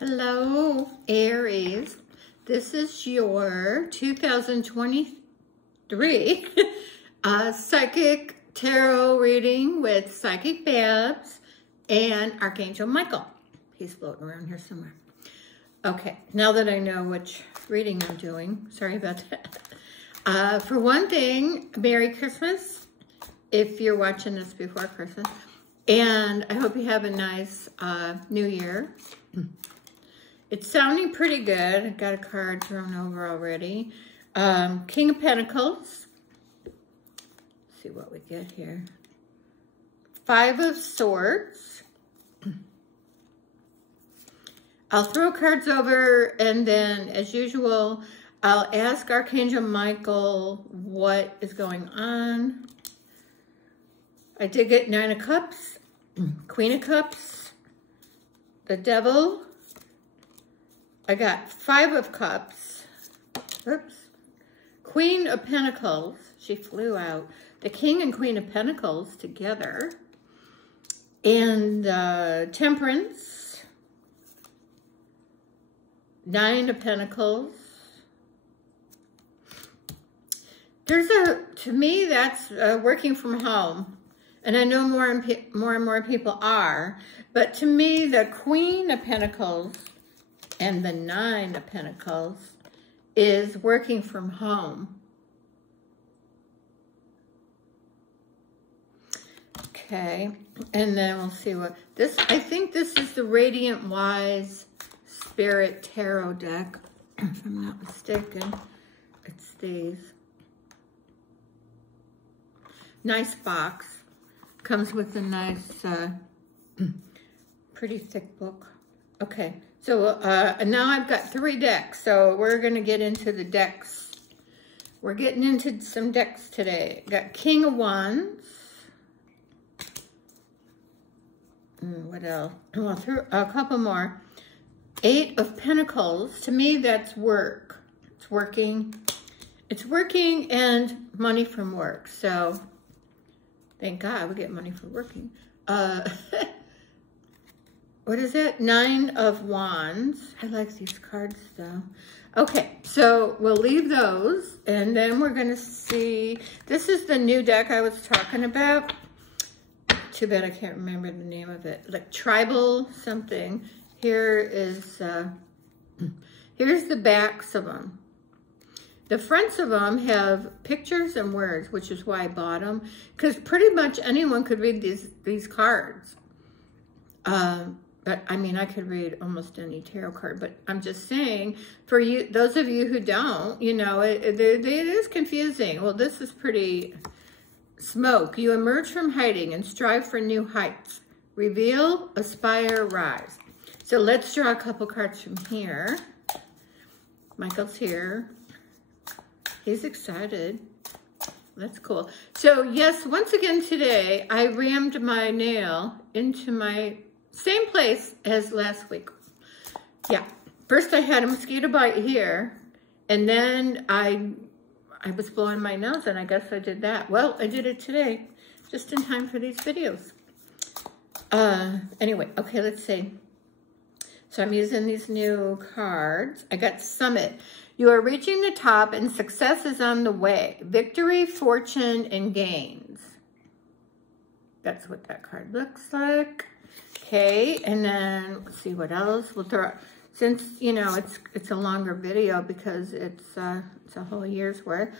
Hello, Aries. This is your 2023 Psychic Tarot reading with Psychic Babbs and Archangel Michael. He's floating around here somewhere. Okay, now that I know which reading I'm doing, sorry about that. For one thing, Merry Christmas if you're watching this before Christmas. And I hope you have a nice New Year. It's sounding pretty good. I got a card thrown over already. King of Pentacles. Let's see what we get here. Five of Swords. I'll throw cards over, and then, as usual, I'll ask Archangel Michael what is going on. I did get Nine of Cups, Queen of Cups, the Devil. I got Five of Cups, oops, Queen of Pentacles, she flew out, the King and Queen of Pentacles together, and Temperance, Nine of Pentacles. To me, that's working from home, and I know more and more people are, but to me, the Queen of Pentacles and the Nine of Pentacles is working from home. Okay, and then we'll see what this, I think this is the Radiant Wise Spirit Tarot deck, if I'm not mistaken. It's these. Nice box. Comes with a nice, pretty thick book. Okay. So now I've got three decks, so we're going to get into the decks. We're getting into some decks today. Got King of Wands. What else? Well, through a couple more. Eight of Pentacles. To me, that's work. It's working. It's working and money from work. So, thank God we get money for working. What is it? Nine of Wands. I like these cards though. Okay, so we'll leave those, and then we're going to see. This is the new deck I was talking about. Too bad I can't remember the name of it. Like Tribal something. Here is, here's the backs of them. The fronts of them have pictures and words, which is why I bought them, because pretty much anyone could read these cards. But I mean, I could read almost any tarot card, but I'm just saying, for you, those of you who don't, you know, it is confusing. Well, this is pretty smoke. You emerge from hiding and strive for new heights. Reveal, aspire, rise. So let's draw a couple cards from here. Michael's here. He's excited. That's cool. So yes, once again today, I rammed my nail into my same place as last week. Yeah. First I had a mosquito bite here, and then I was blowing my nose, and I guess I did that. Well, I did it today, just in time for these videos. Anyway, okay, let's see. So I'm using these new cards. I got Summit. You are reaching the top and success is on the way. Victory, fortune, and gains. That's what that card looks like. Okay, and then let's see what else. We'll throw, since you know it's a longer video because it's a whole year's worth.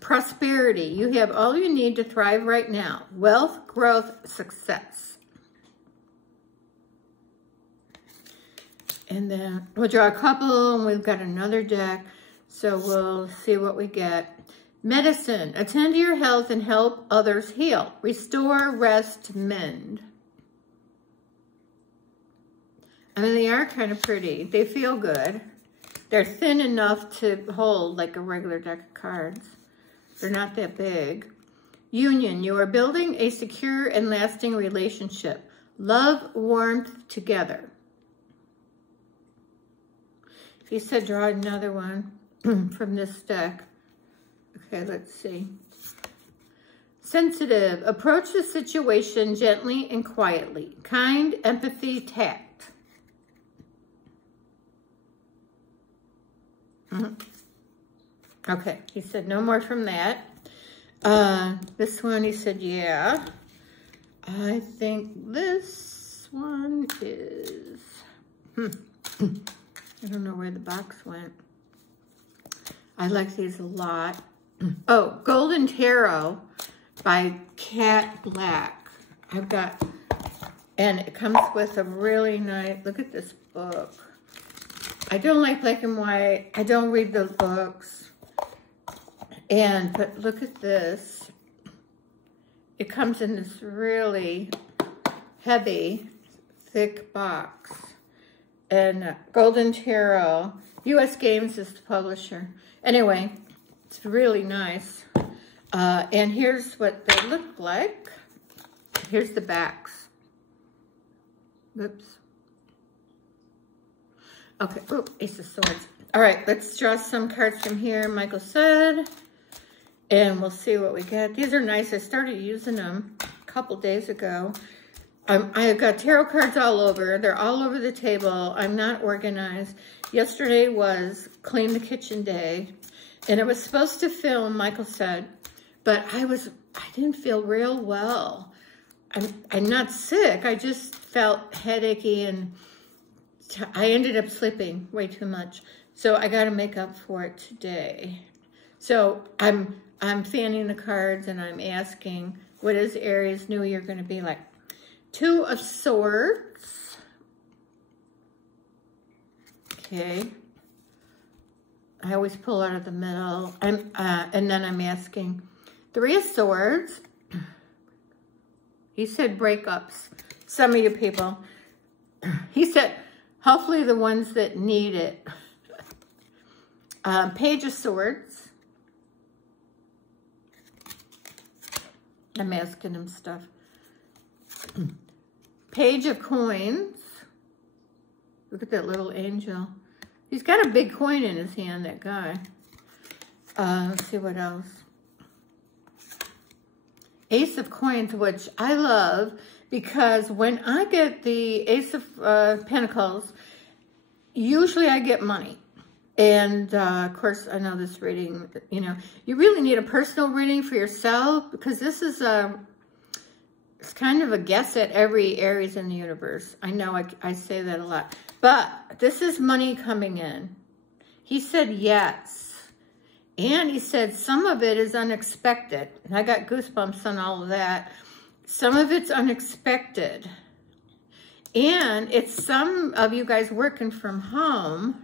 Prosperity. You have all you need to thrive right now. Wealth, growth, success. And then we'll draw a couple, and we've got another deck, so we'll see what we get. Medicine. Attend to your health and help others heal. Restore, rest, mend. I mean, they are kind of pretty. They feel good. They're thin enough to hold like a regular deck of cards. They're not that big. Union. You are building a secure and lasting relationship. Love, warmth, together. If you said draw another one from this deck. Okay, let's see. Sensitive. Approach the situation gently and quietly. Kind, empathy, tact. Okay, he said no more from that. This one, he said, yeah. I think this one is, I don't know where the box went. I like these a lot. Oh, Golden Tarot by Cat Black. I've got, and it comes with a really nice, look at this book. I don't like black and white. I don't read those books. But look at this. It comes in this really heavy, thick box. And Golden Tarot, US Games is the publisher. Anyway, it's really nice. And here's what they look like. Here's the backs. Whoops. Okay, oh, Ace of Swords. All right, let's draw some cards from here, Michael said. And we'll see what we get. These are nice. I started using them a couple days ago. I've got tarot cards all over. They're all over the table. I'm not organized. Yesterday was clean the kitchen day. And it was supposed to film, Michael said, but I didn't feel real well. I'm not sick. I just felt headachy and I ended up sleeping way too much. So I got to make up for it today. So I'm fanning the cards and I'm asking, what is Aries New Year going to be like? Two of Swords. Okay. I always pull out of the middle. And then I'm asking, Three of Swords. He said breakups. Some of you people. He said, hopefully the ones that need it. Page of Swords. I'm asking him stuff. Page of Coins. Look at that little angel. He's got a big coin in his hand, that guy. Let's see what else. Ace of Coins, which I love because when I get the Ace of Pentacles, usually I get money. And, of course, I know this reading, you know, you really need a personal reading for yourself because this is it's kind of a guess at every Aries in the universe. I know I say that a lot. But this is money coming in. He said yes. And he said some of it is unexpected. And I got goosebumps on all of that. Some of it's unexpected. And it's some of you guys working from home.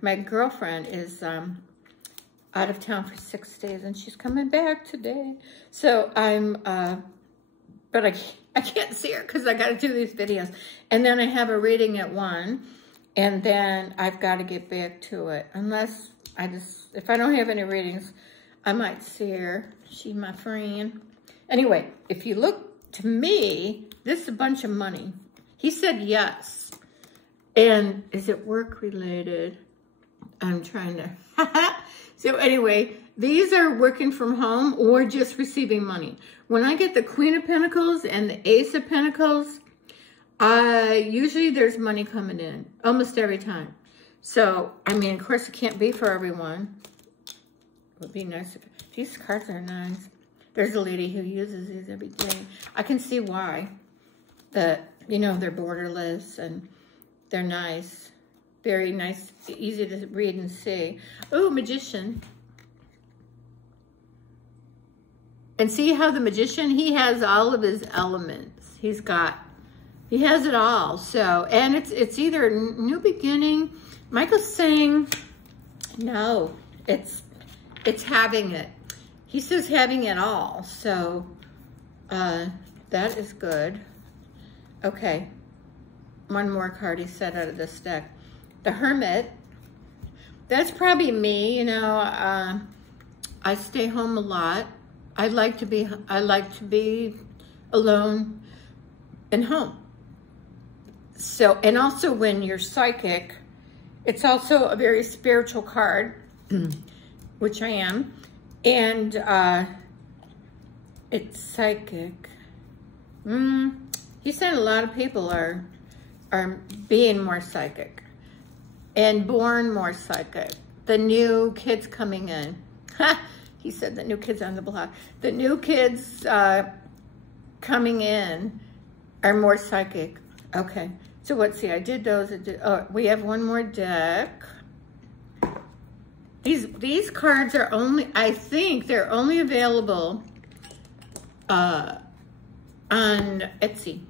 My girlfriend is out of town for 6 days and she's coming back today. So but I can't see her because I got to do these videos. And then I have a reading at 1 and then I've got to get back to it. Unless if I don't have any readings, I might see her. She's my friend. Anyway, if you look to me, this is a bunch of money. He said yes. And is it work related? I'm trying to. So anyway, these are working from home or just receiving money. When I get the Queen of Pentacles and the Ace of Pentacles, usually there's money coming in almost every time. So, I mean, of course, it can't be for everyone. It would be nice if these cards are nice. There's a lady who uses these every day. I can see why. You know, they're borderless and they're nice. Very nice, easy to read and see. Oh, Magician. And see how the Magician, he has all of his elements. He has it all. So, and it's either new beginning. Michael's saying, no, it's having it. He says having it all. So, that is good. Okay. One more card he said out of this deck. The Hermit. That's probably me, you know. I stay home a lot. I like to be alone and home. So, and also when you're psychic, it's also a very spiritual card, which I am. And it's psychic. He said a lot of people are being more psychic. and born more psychic. The new kids coming in. He said the new kids on the block. The new kids coming in are more psychic. Okay, so let's see. I did those. Oh, we have one more deck. These cards are only, I think they're only available on Etsy.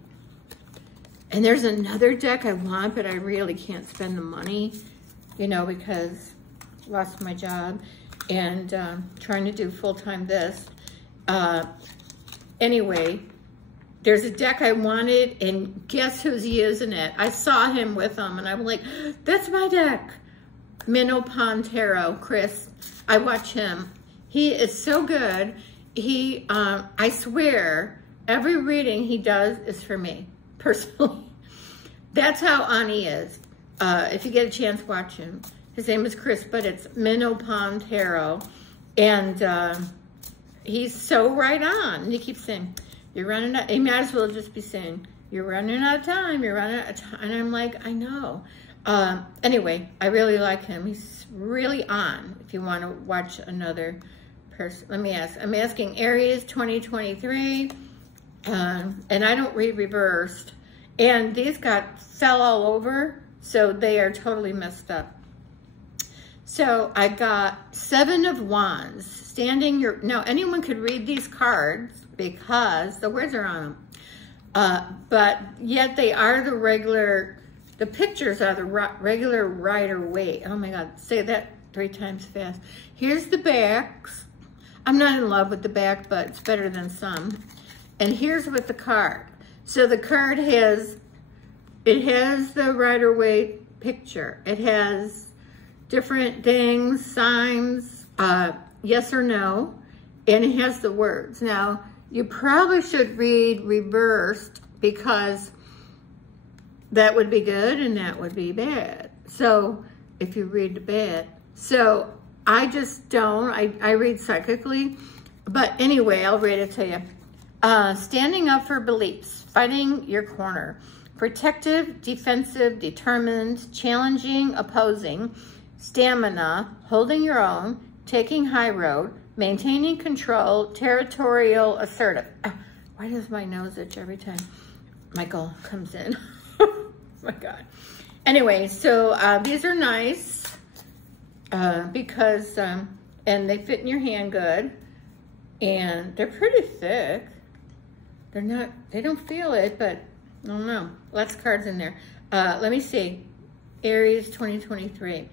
And there's another deck I want, but I really can't spend the money, you know, because I lost my job and trying to do full-time this. Anyway, there's a deck I wanted, and guess who's using it? I saw him with them, and I'm like, that's my deck. Minnow Pond Tarot, Chris. I watch him. He is so good. He, I swear, every reading he does is for me, personally. That's how on he is. If you get a chance, watch him. His name is Chris, but it's Minnow Pond Tarot. And he's so right on. And he keeps saying, you're running out. He might as well just be saying, you're running out of time. You're running out of time. And I'm like, I know. Anyway, I really like him. He's really on. If you want to watch another person, let me ask. I'm asking Aries 2023. And I don't read reversed. And these fell all over, so they are totally messed up. So I got 7 of Wands, standing your, now anyone could read these cards because the words are on them. But yet they are the regular, the pictures are the regular Rider-Waite. Oh my God, say that 3 times fast. Here's the backs. I'm not in love with the back, but it's better than some. And here's with the card. So the card has, it has the Rider-Waite picture. It has different things, signs, yes or no, and it has the words. Now, you probably should read reversed because that would be good and that would be bad. So if you read the bad. So I just don't, I read psychically, but anyway, I'll read it to you. Standing up for beliefs, fighting your corner, protective, defensive, determined, challenging, opposing, stamina, holding your own, taking high road, maintaining control, territorial, assertive. Why does my nose itch every time Michael comes in? Oh my God. Anyway, so these are nice because, and they fit in your hand good, and they're pretty thick. They're not, they don't feel it, but I don't know. Lots of cards in there. Let me see. Aries 2023.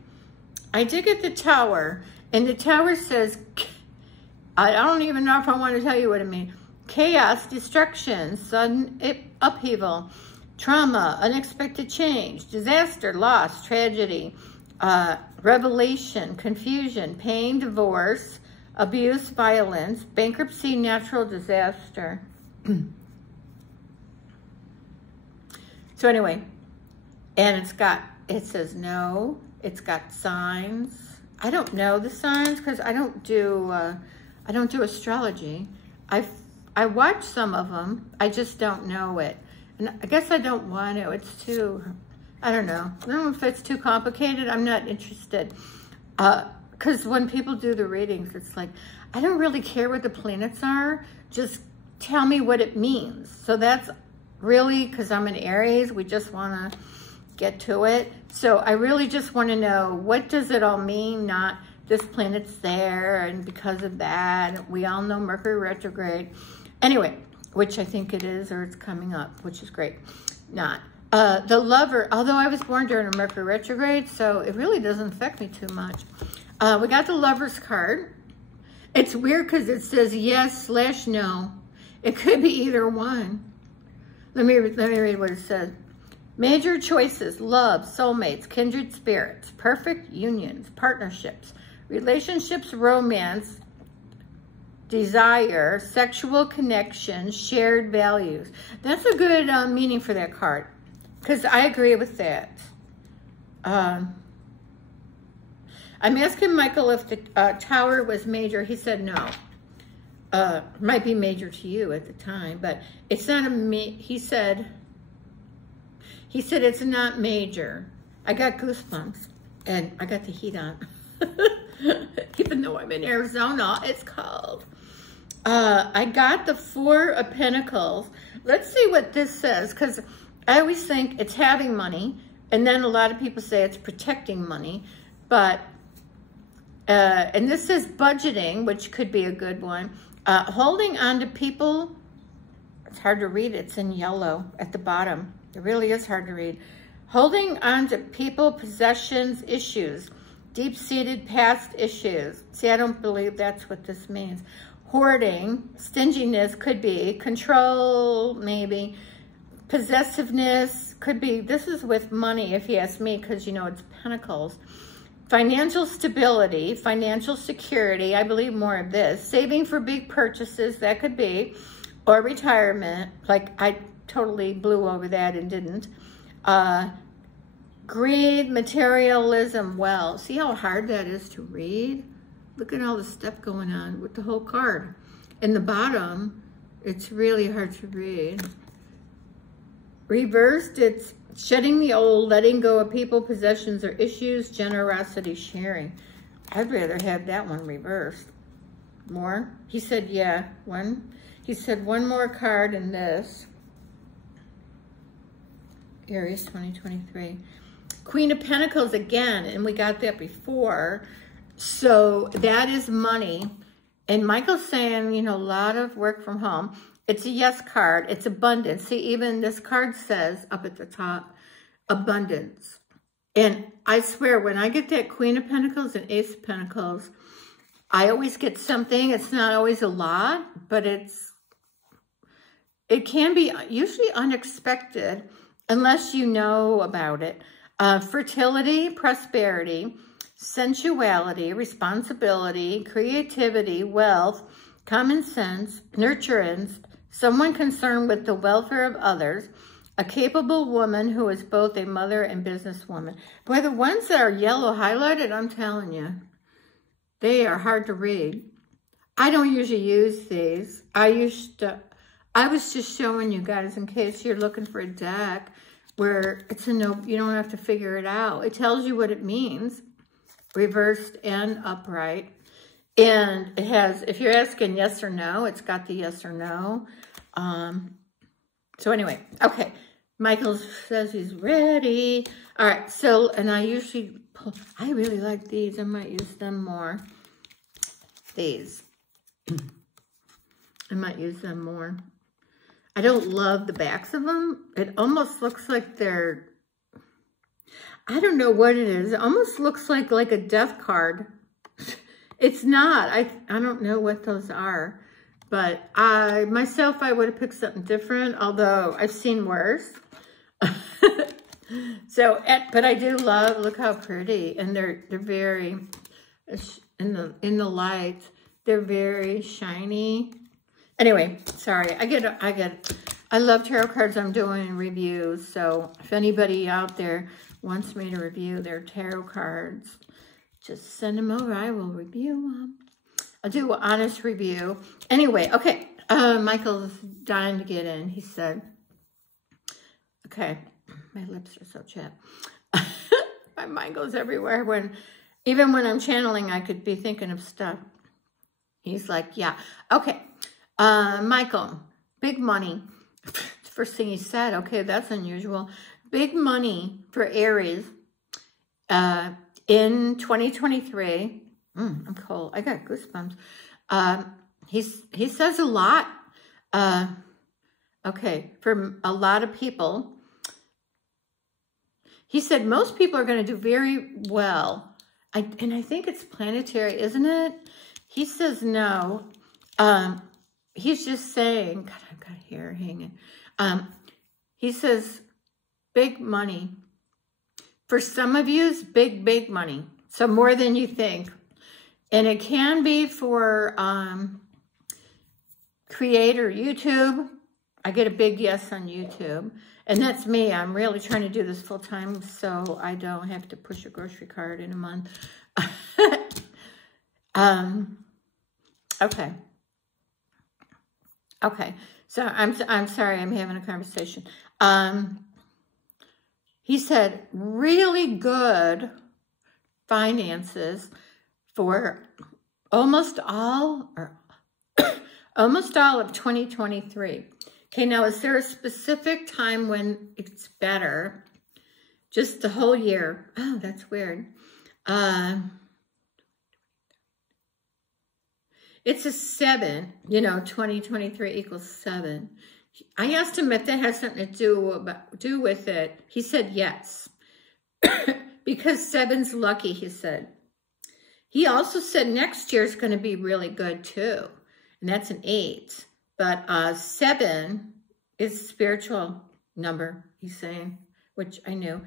I did get the Tower, and the Tower says, I don't even know if I want to tell you what it means. Chaos, destruction, sudden upheaval, trauma, unexpected change, disaster, loss, tragedy, revelation, confusion, pain, divorce, abuse, violence, bankruptcy, natural disaster. So anyway, and it says no, it's got signs. I don't know the signs because I don't do astrology. I watch some of them, I just don't know it. And I guess I don't want to, it's too, I don't know if it's too complicated. I'm not interested. Because when people do the readings, it's like, I don't really care what the planets are, just tell me what it means. So that's really, because I'm an Aries, we just want to get to it. So I really just want to know, what does it all mean? Not this planet's there, and because of that, we all know Mercury retrograde. Anyway, which I think it is, or it's coming up, which is great. Not. The Lover, although I was born during a Mercury retrograde, so it really doesn't affect me too much. We got the Lover's card. It's weird because it says yes/no. It could be either one. Let me read what it says. Major choices, love, soulmates, kindred spirits, perfect unions, partnerships, relationships, romance, desire, sexual connections, shared values. That's a good meaning for that card, because I agree with that. I'm asking Michael if the Tower was major. He said no. Might be major to you at the time, but it's not he said it's not major. I got goosebumps. And I got the heat on. Even though I'm in Arizona, it's cold. I got the Four of Pentacles. Let's see what this says, because I always think it's having money, and then a lot of people say it's protecting money. But, and this says budgeting, which could be a good one. Holding on to people, it's hard to read. It's in yellow at the bottom. It really is hard to read. Holding on to people, possessions, issues, deep-seated past issues. See, I don't believe that's what this means. Hoarding, stinginess could be, control maybe, possessiveness could be. This is with money, if you ask me, because, you know, it's pentacles. Financial stability, financial security, I believe more of this. Saving for big purchases, that could be, or retirement, like I totally blew over that and didn't. Greed, materialism, wealth. See how hard that is to read? Look at all the stuff going on with the whole card. In the bottom, it's really hard to read. Reversed, it's shedding the old, letting go of people, possessions, or issues, generosity, sharing. I'd rather have that one reversed. More? He said, yeah, one. He said one more card in this. Aries 2023. Queen of Pentacles again, and we got that before. So that is money. And Michael's saying, you know, a lot of work from home. It's a yes card. It's abundance. See, even this card says up at the top, abundance. And I swear, when I get that Queen of Pentacles and Ace of Pentacles, I always get something. It's not always a lot, but it can be usually unexpected unless you know about it. Fertility, prosperity, sensuality, responsibility, creativity, wealth, common sense, nurturance, someone concerned with the welfare of others, a capable woman who is both a mother and businesswoman. Boy, the ones that are yellow highlighted, I'm telling you, they are hard to read. I don't usually use these. I was just showing you guys in case you're looking for a deck where it's a no, you don't have to figure it out. It tells you what it means, reversed and upright. And it has, if you're asking yes or no, it's got the yes or no. So anyway, okay. Michael says he's ready. All right, so, and I usually pull, I really like these. I might use them more. These. I might use them more. I don't love the backs of them. It almost looks like they're, I don't know what it is. It almost looks like a death card. It's not. I don't know what those are. But I would have picked something different, although I've seen worse. So, but I do love, look how pretty. And they're very, in the light, they're very shiny. Anyway, sorry, I love tarot cards. I'm doing reviews, so if anybody out there wants me to review their tarot cards, just send them over. I will review them. I'll do an honest review. Anyway, okay, Michael's dying to get in. He said, okay, my lips are so chapped. My mind goes everywhere. Even when I'm channeling, I could be thinking of stuff. He's like, yeah, okay. Michael, big money. First thing he said, okay, that's unusual. Big money for Aries in 2023. I'm cold. I got goosebumps. He says a lot. Okay, for a lot of people. He said most people are going to do very well. And I think it's planetary, isn't it? He says no. He's just saying, God, I've got hair hanging. He says, big money. For some of you, it's big, big money. So more than you think. And it can be for creator YouTube. I get a big yes on YouTube. And that's me. I'm really trying to do this full time so I don't have to push a grocery cart in a month. Okay. Okay, so I'm sorry, I'm having a conversation. He said, really good finances for almost all of 2023. Okay, now is there a specific time when it's better? Just the whole year. Oh, that's weird. It's a 7, 2023 equals 7. I asked him if that has something to do with it. He said yes. Because 7's lucky, he said. He also said next year is going to be really good too. And that's an 8. But 7 is a spiritual number, he's saying, which I knew.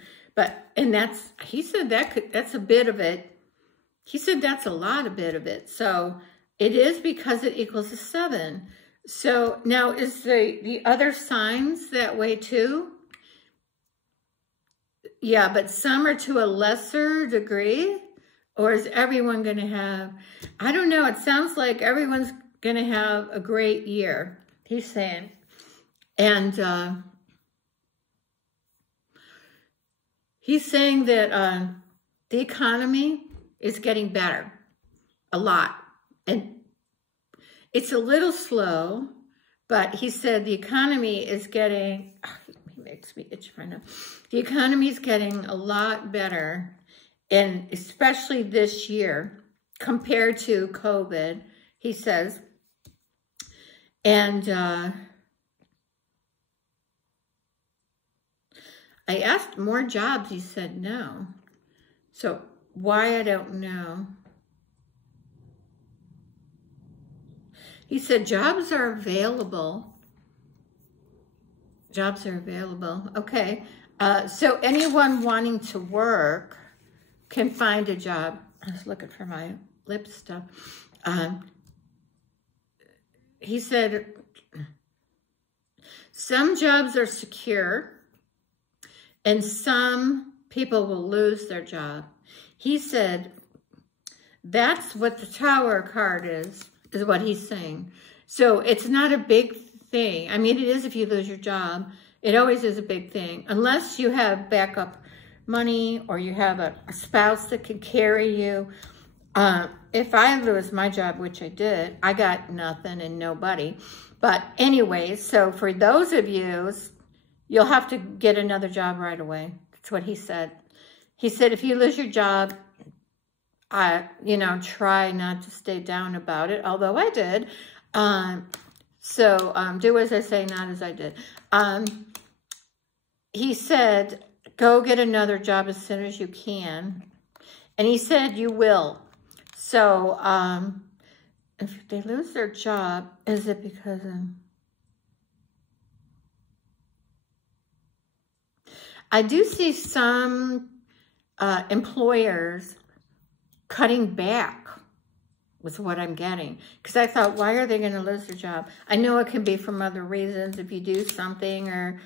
He said that's a bit of it. He said that's a lot of bit of it. So it is because it equals a 7. So now is the other signs that way too? Yeah, but some are to a lesser degree. Or is everyone going to have, I don't know. It sounds like everyone's going to have a great year, he's saying. And he's saying that the economy is getting better a lot. And it's a little slow, but he said the economy is getting, he makes me itch right now. The economy is getting a lot better, and especially this year compared to COVID, he says. And I asked more jobs. He said no. So why, I don't know. He said jobs are available. Jobs are available. Okay. So anyone wanting to work can find a job. I was looking for my lip stuff. He said some jobs are secure and some people will lose their job. He said that's what the Tower card is what he's saying. So it's not a big thing. I mean, it is if you lose your job. It always is a big thing. Unless you have backup money or you have a spouse that can carry you. If I lose my job, which I did, I got nothing and nobody. But anyway, so for those of you, you'll have to get another job right away. That's what he said. He said, if you lose your job, try not to stay down about it, although I did. Do as I say, not as I did. He said, go get another job as soon as you can. And he said, you will. So, if they lose their job, is it because I do see some employers cutting back with what I'm getting. Because I thought, why are they going to lose their job? I know it can be from other reasons. If you do something or,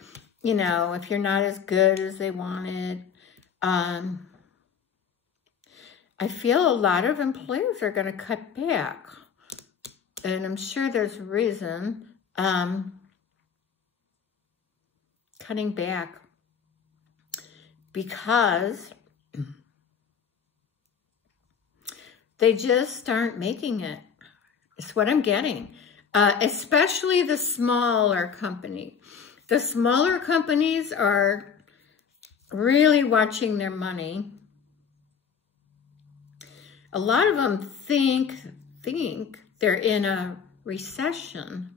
if you're not as good as they wanted. I feel a lot of employers are going to cut back. And I'm sure there's a reason. Cutting back. Because they just aren't making it. It's what I'm getting. Especially the smaller company. The smaller companies are really watching their money. A lot of them think they're in a recession.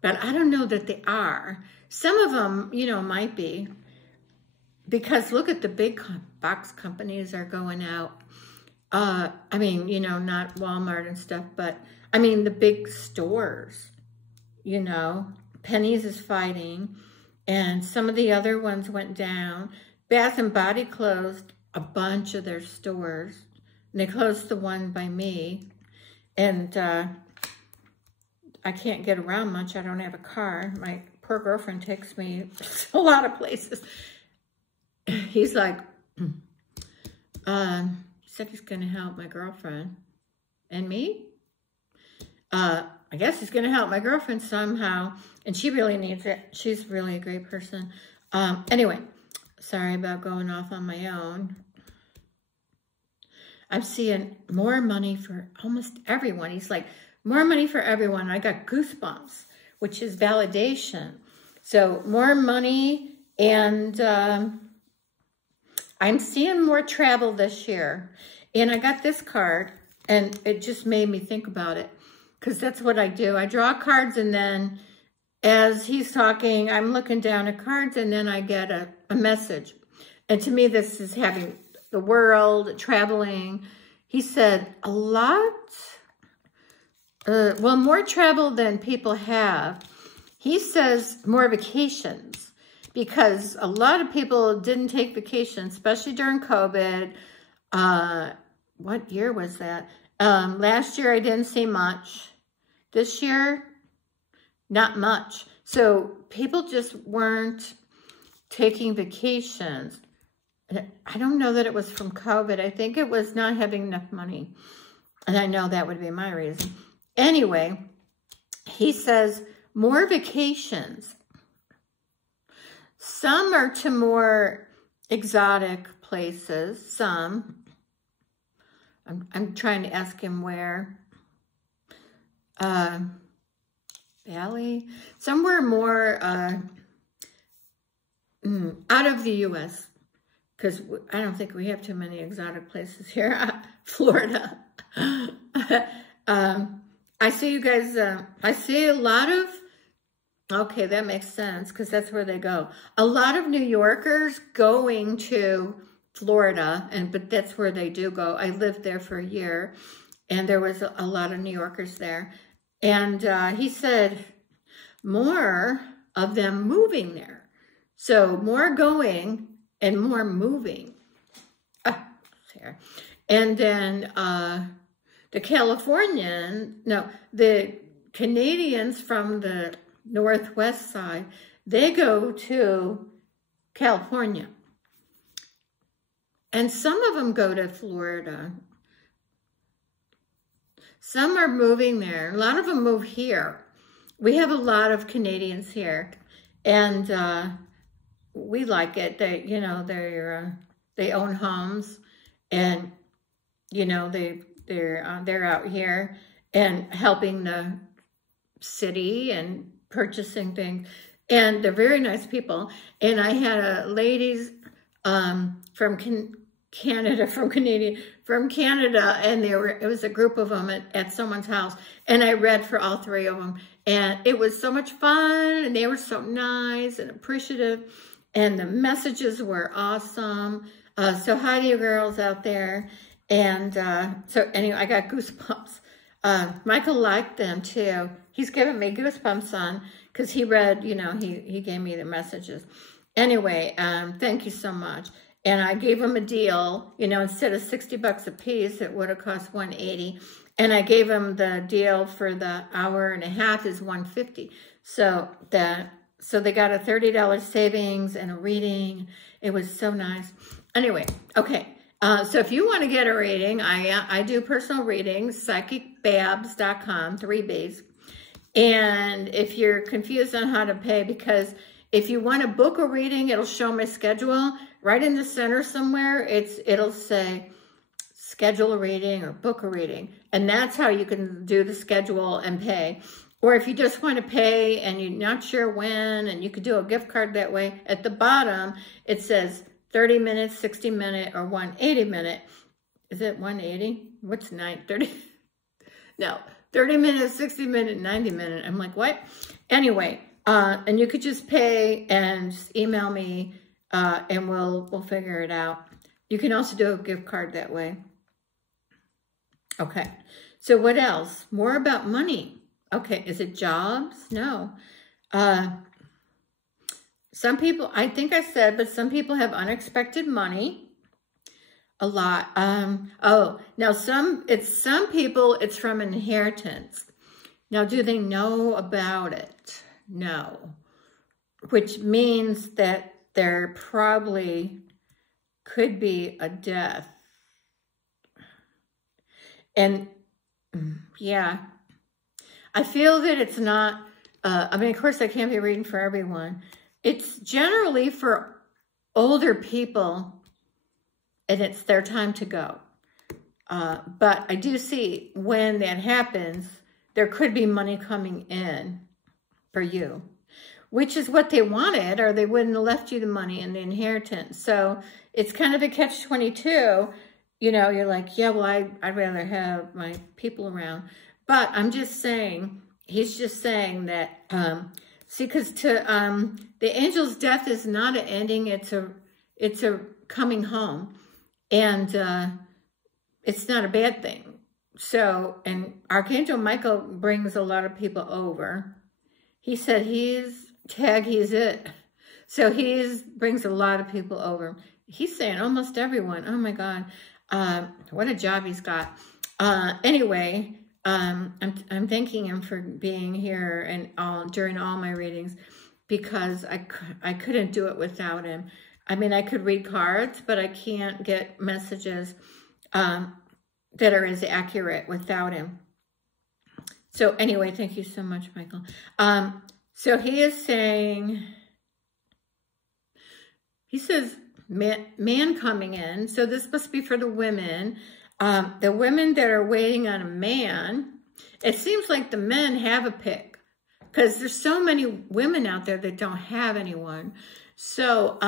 But I don't know that they are. Some of them, might be. Because look at the big box companies are going out. Not Walmart and stuff, but the big stores, Penny's is fighting, and some of the other ones went down. Bath and Body closed a bunch of their stores, and they closed the one by me, and I can't get around much. I don't have a car. My poor girlfriend takes me a lot of places. He's like, he said he's going to help my girlfriend. And me? I guess he's going to help my girlfriend somehow. And she really needs it. She's really a great person. Anyway, sorry about going off on my own. I'm seeing more money for almost everyone. He's like, more money for everyone. I got goosebumps, which is validation. So more money, and I'm seeing more travel this year. And I got this card, and it just made me think about it, because that's what I do. I draw cards, and then as he's talking, I'm looking down at cards, and then I get a message. And to me, this is having the world, traveling. He said a lot, well, more travel than people have. He says more vacations, because a lot of people didn't take vacations, especially during COVID. What year was that? Last year, I didn't see much. This year, not much. So people just weren't taking vacations. I don't know that it was from COVID. I think it was not having enough money. And I know that would be my reason. Anyway, he says more vacations. Some are to more exotic places. Some. I'm trying to ask him where. Bali. Somewhere more out of the U.S., because I don't think we have too many exotic places here. Florida. I see you guys, I see a lot of, okay, that makes sense, because that's where they go. A lot of New Yorkers going to Florida, but that's where they do go. I lived there for a year, and there was a lot of New Yorkers there. And he said more of them moving there. So more going and more moving. There. And then the Canadians from the northwest side, they go to California. And some of them go to Florida. Some are moving there. A lot of them move here. We have a lot of Canadians here, and we like it. They, you know, they own homes, and you know they're out here and helping the city and purchasing things, and they're very nice people. And I had a ladies from Canada, and it was a group of them at someone's house, and I read for all three of them, and it was so much fun, and they were so nice and appreciative, and the messages were awesome. So hi to you girls out there. And so anyway, I got goosebumps. Michael liked them too. He's giving me goosebumps on, because he read, you know, he gave me the messages. Anyway, thank you so much. And I gave him a deal, you know, instead of $60 a piece, it would have cost $180. And I gave him the deal for the hour and a half is $150. So they got a $30 savings and a reading. It was so nice. Anyway, okay. So if you want to get a reading, I do personal readings, psychicbabbs.com, 3 B's. And if you're confused on how to pay, because if you want to book a reading, it'll show my schedule. Right in the center somewhere, it'll say schedule a reading or book a reading. And that's how you can do the schedule and pay. Or if you just want to pay and you're not sure when, and you could do a gift card that way, at the bottom, it says 30 minutes, 60 minute, or 180 minute. Is it 180? What's 30? No, 30 minutes, 60 minute, 90 minute. I'm like, what? Anyway, and you could just pay and just email me, and we'll figure it out. You can also do a gift card that way. Okay, so what else? More about money. Okay, is it jobs? No. Some people, I think I said, but some people have unexpected money. A lot. Oh, now some people, it's from inheritance. Now, do they know about it? No. Which means that there probably could be a death. And yeah, I feel that it's not, I mean, of course I can't be reading for everyone. It's generally for older people, and it's their time to go. But I do see when that happens, there could be money coming in for you, which is what they wanted, or they wouldn't have left you the money in the inheritance. So it's kind of a catch-22. You know, you're like, yeah, well, I'd rather have my people around. But I'm just saying, he's just saying that, see, because to the angel's death is not an ending, it's a coming home. And it's not a bad thing. So, and Archangel Michael brings a lot of people over. He said he's it. So brings a lot of people over. He's saying almost everyone. Oh my God. What a job he's got. Anyway, I'm thanking him for being here and during all my readings, because I couldn't do it without him. I mean, I could read cards, but I can't get messages that are as accurate without him. So anyway, thank you so much, Michael. So he is saying, he says, man coming in. So this must be for the women. The women that are waiting on a man. It seems like the men have a pick, because there's so many women out there that don't have anyone. So,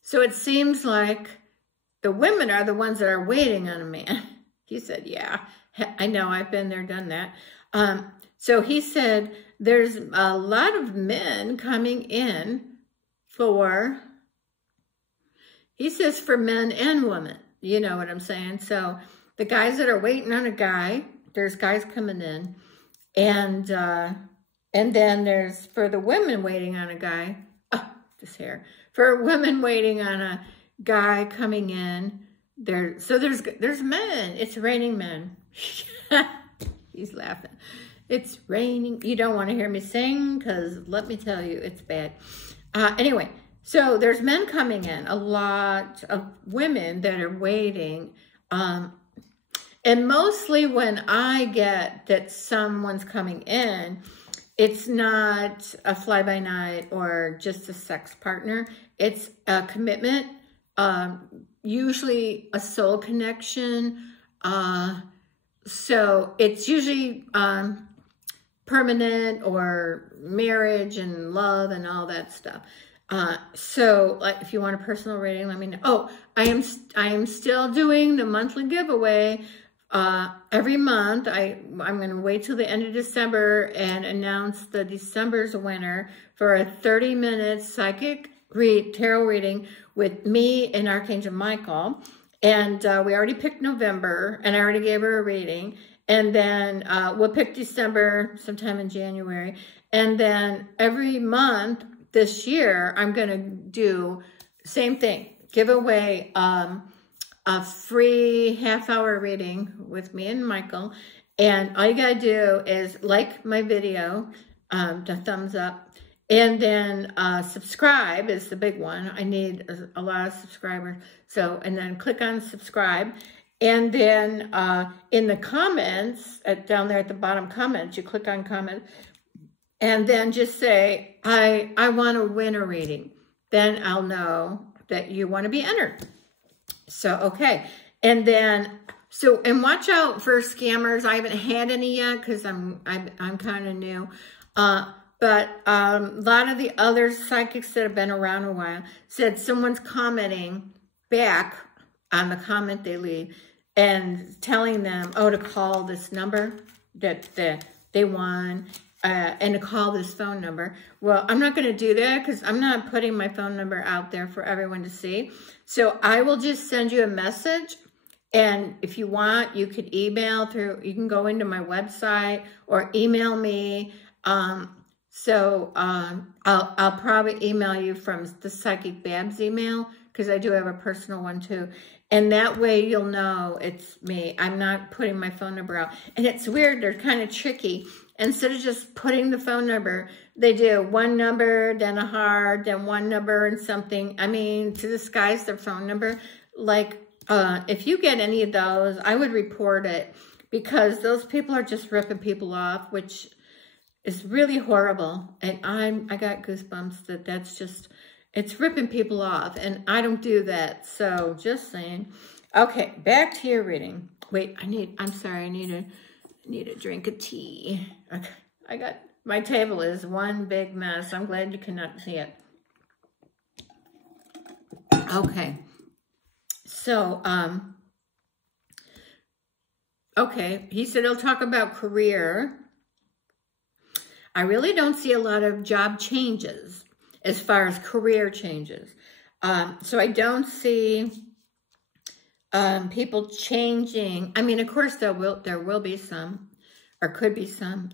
so it seems like the women are the ones that are waiting on a man. He said, yeah, I know, I've been there, done that. So he said, there's a lot of men coming in for, he says, for men and women. You know what I'm saying? So the guys that are waiting on a guy, there's guys coming in. And then there's, for the women waiting on a guy, oh, this hair. For women waiting on a guy coming in, so there's men. It's raining men. He's laughing. It's raining. You don't want to hear me sing, because let me tell you, it's bad. Anyway, so there's men coming in, a lot of women that are waiting. And mostly when I get that someone's coming in, it's not a fly-by-night or just a sex partner. It's a commitment, usually a soul connection. So it's usually permanent, or marriage and love and all that stuff. So like, if you want a personal reading, let me know. Oh, I am still doing the monthly giveaway. Every month, I'm going to wait till the end of December and announce the December's winner for a 30-minute psychic tarot reading with me and Archangel Michael. And we already picked November, and I already gave her a reading. And then we'll pick December sometime in January. And then every month this year, I'm going to do same thing, give away a free half-hour reading with me and Michael. And all you got to do is like my video, the thumbs up, and then subscribe is the big one. I need a lot of subscribers. So, and then click on subscribe. And then in the comments, down there at the bottom comments, you click on comment, and then just say, I want to win a reading. Then I'll know that you want to be entered. So, okay. And then, and watch out for scammers. I haven't had any yet, because I'm kind of new. But a lot of the other psychics that have been around a while said someone's commenting back on the comment they leave and telling them, oh, to call this number that they won, and to call this phone number. Well, I'm not going to do that, because I'm not putting my phone number out there for everyone to see. So I will just send you a message. And if you want, you could email through, you can go into my website or email me. I'll probably email you from the Psychic Babbs email, because I do have a personal one too. And that way you'll know it's me. I'm not putting my phone number out. And it's weird, they're kind of tricky. Instead of just putting the phone number, they do one number, then a heart, then one number and something. I mean, to disguise their phone number. Like, if you get any of those, I would report it, because those people are just ripping people off, which is really horrible. And I got goosebumps that's just, it's ripping people off, and I don't do that. So just saying. Okay, back to your reading. Wait, I'm sorry, I need a drink of tea. Okay, my table is one big mess. I'm glad you cannot see it. Okay. So, okay, he said he'll talk about career. I really don't see a lot of job changes as far as career changes. So I don't see people changing. I mean, of course, there will be some, or could be some,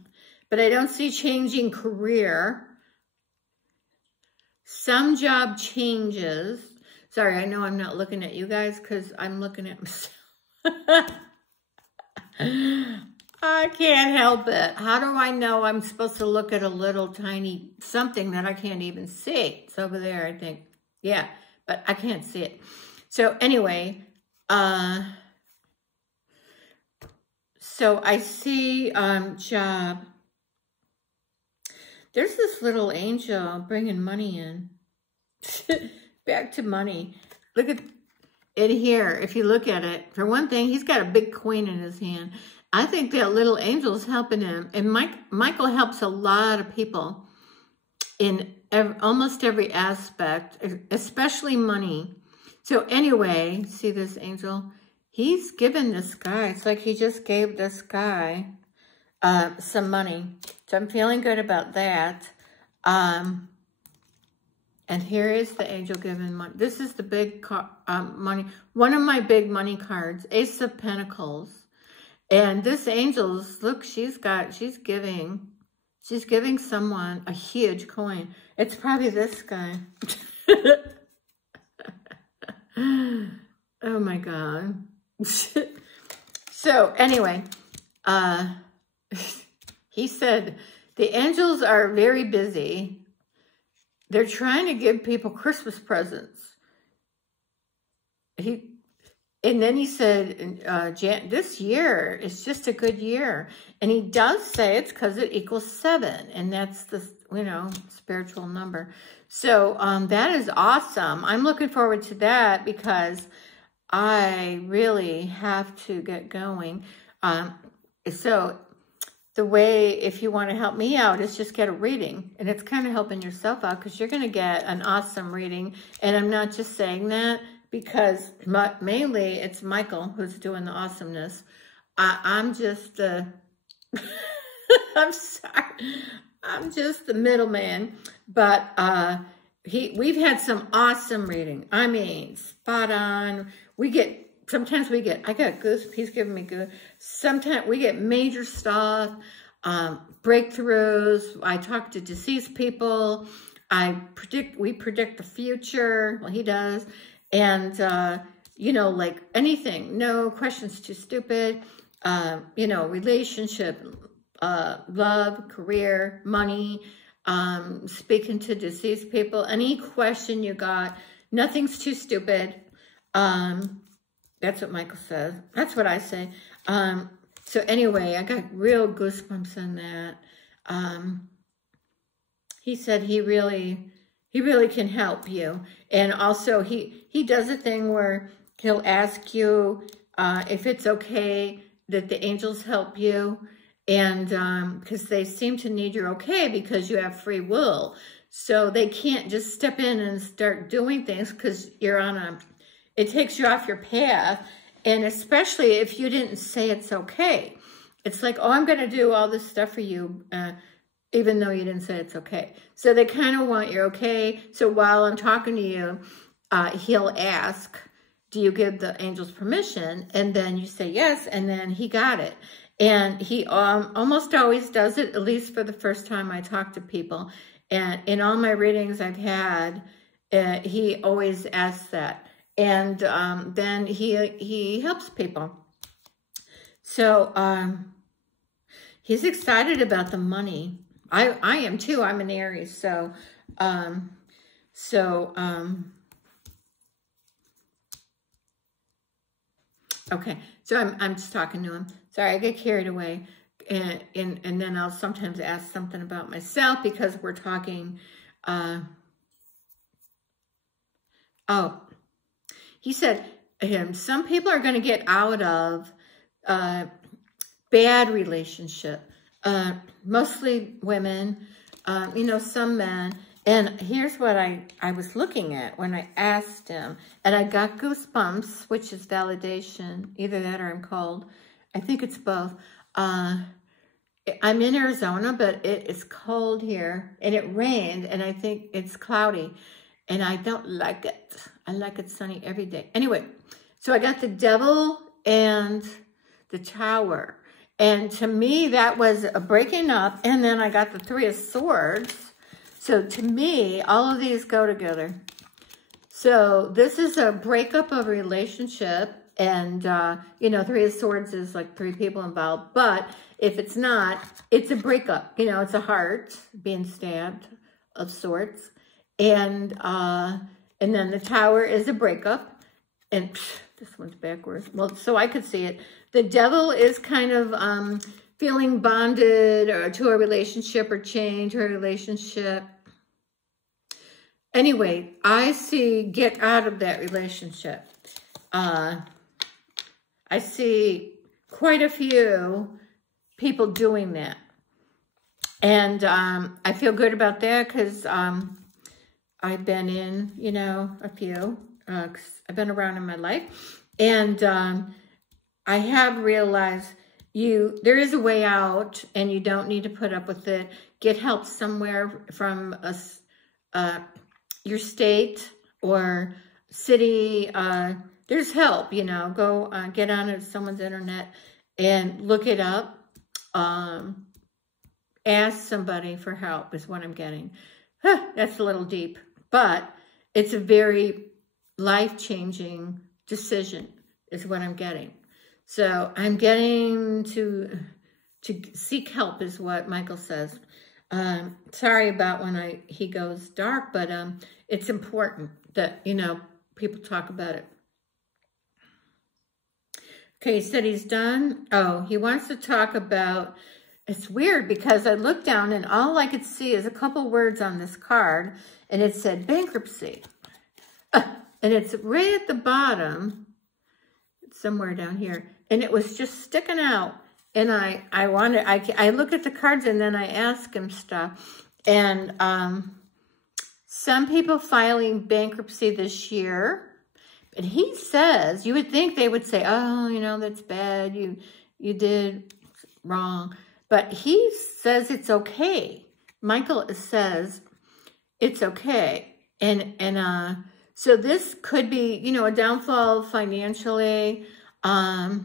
but I don't see changing career. Some job changes. Sorry, I know I'm not looking at you guys because I'm looking at myself. I can't help it. How do I know I'm supposed to look at a little tiny something that I can't even see? It's over there, I think. Yeah, but I can't see it. So anyway, so I see job. There's this little angel bringing money in. Back to money. Look at it here. If you look at it, for one thing, he's got a big coin in his hand. I think that little angel's helping him. And Michael helps a lot of people in almost every aspect, especially money. So anyway, see this angel? He's given this guy, it's like he just gave this guy some money. So I'm feeling good about that. And here is the angel giving money. This is the big money. One of my big money cards, Ace of Pentacles. And this angel's, look, she's giving someone a huge coin. It's probably this guy. Oh my God. So anyway, he said, the angels are very busy. They're trying to give people Christmas presents. And then he said, this year is just a good year. And he does say it's because it equals 7. And that's the, spiritual number. So that is awesome. I'm looking forward to that because I really have to get going. So the way, if you want to help me out, is just get a reading. And it's kind of helping yourself out because you're going to get an awesome reading. And I'm not just saying that because mainly it's Michael who's doing the awesomeness. I'm just, I'm sorry. I'm just the middleman. But we've had some awesome reading. I mean, spot on. Sometimes we get, I got goose, he's giving me good. Sometimes we get major stuff, breakthroughs. I talk to deceased people. We predict the future. Well, he does. And, like anything, no questions too stupid, relationship, love, career, money, speaking to deceased people, any question you got, nothing's too stupid. That's what Michael says. That's what I say. So anyway, I got real goosebumps on that. He said he really can help you. And also he does a thing where he'll ask you if it's okay that the angels help you. And because they seem to need your okay because you have free will. So they can't just step in and start doing things because you're on it takes you off your path. And especially if you didn't say it's okay. It's like, oh, I'm going to do all this stuff for you, even though you didn't say it's okay. So they kind of want your okay. So while I'm talking to you, he'll ask, do you give the angels permission? And then you say yes, and then he got it. And he almost always does it, at least for the first time I talk to people. And in all my readings I've had, he always asks that. And then he helps people. So he's excited about the money. I am too. I'm an Aries. So okay. So I'm just talking to him. Sorry, I get carried away. And then I'll sometimes ask something about myself because we're talking. Oh. He said, some people are going to get out of bad relationship, mostly women, you know, some men. And here's what I was looking at when I asked him, and I got goosebumps, which is validation. Either that or I'm cold. I think it's both. I'm in Arizona, but it is cold here, and it rained, and I think it's cloudy, and I don't like it. I like it sunny every day. Anyway, so I got the Devil and the Tower, and to me, that was a breaking up, and then I got the Three of Swords. So to me, all of these go together. So this is a breakup of a relationship, and, you know, Three of Swords is like 3 people involved, but if it's not, it's a breakup. You know, it's a heart being stabbed of sorts. And then the Tower is a breakup. And this one's backwards. Well, so I could see it. The Devil is kind of feeling bonded to a relationship or chained to a relationship. Anyway, I see get out of that relationship. I see quite a few people doing that. And I feel good about that because I've been in, you know, a few. 'Cause I've been around in my life. And I have realized there is a way out and you don't need to put up with it. Get help somewhere from your state or city. There's help, you know. Go get on someone's internet and look it up. Ask somebody for help is what I'm getting. That's a little deep, but it's a very life-changing decision is what I'm getting. So I'm getting to seek help is what Michael says. Sorry about when he goes dark, but it's important that, you know, people talk about it. Okay, he said he's done. Oh, he wants to talk about, it's weird because I looked down and all I could see is a couple words on this card and it said bankruptcy. And it's right at the bottom, somewhere down here. And it was just sticking out. And I look at the cards and then I ask him stuff. And some people filing bankruptcy this year. And he says, you would think they would say, oh, you know, that's bad. You did wrong. But he says it's okay. Michael says it's okay. And so this could be, you know, a downfall financially. I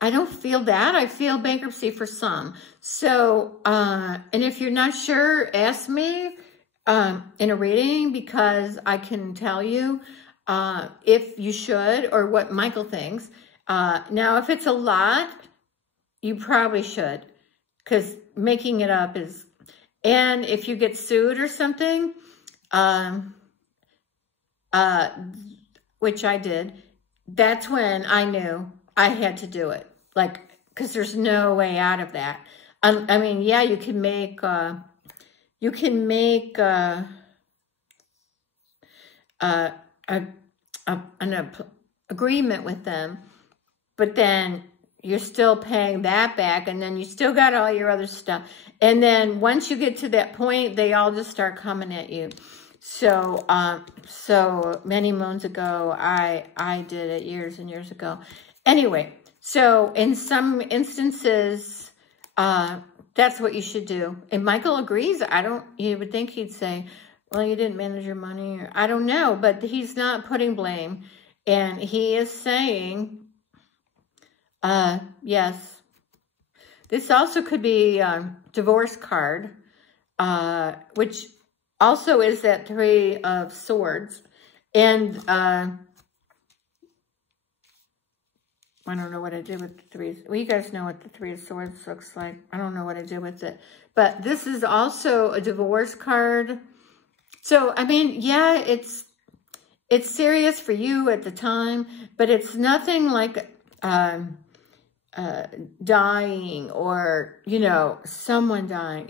don't feel that. I feel bankruptcy for some. So, and if you're not sure, ask me in a reading because I can tell you if you should or what Michael thinks. Now, if it's a lot, you probably should because making it up is, and if you get sued or something, which I did, that's when I knew I had to do it. Like, because there's no way out of that. I mean, yeah, you can make an agreement with them, but then you're still paying that back, and then you still got all your other stuff. And then once you get to that point, they all just start coming at you. So, so many moons ago, I did it years and years ago. Anyway, so in some instances, that's what you should do. And Michael agrees. You would think he'd say, well, you didn't manage your money. Or, I don't know, but he's not putting blame. And he is saying, yes. This also could be a divorce card, which also is that Three of Swords. And I don't know what I did with the Three. Well, you guys know what the Three of Swords looks like. I don't know what I did with it. But this is also a divorce card. So, I mean, yeah, it's serious for you at the time, but it's nothing like dying or, you know, someone dying.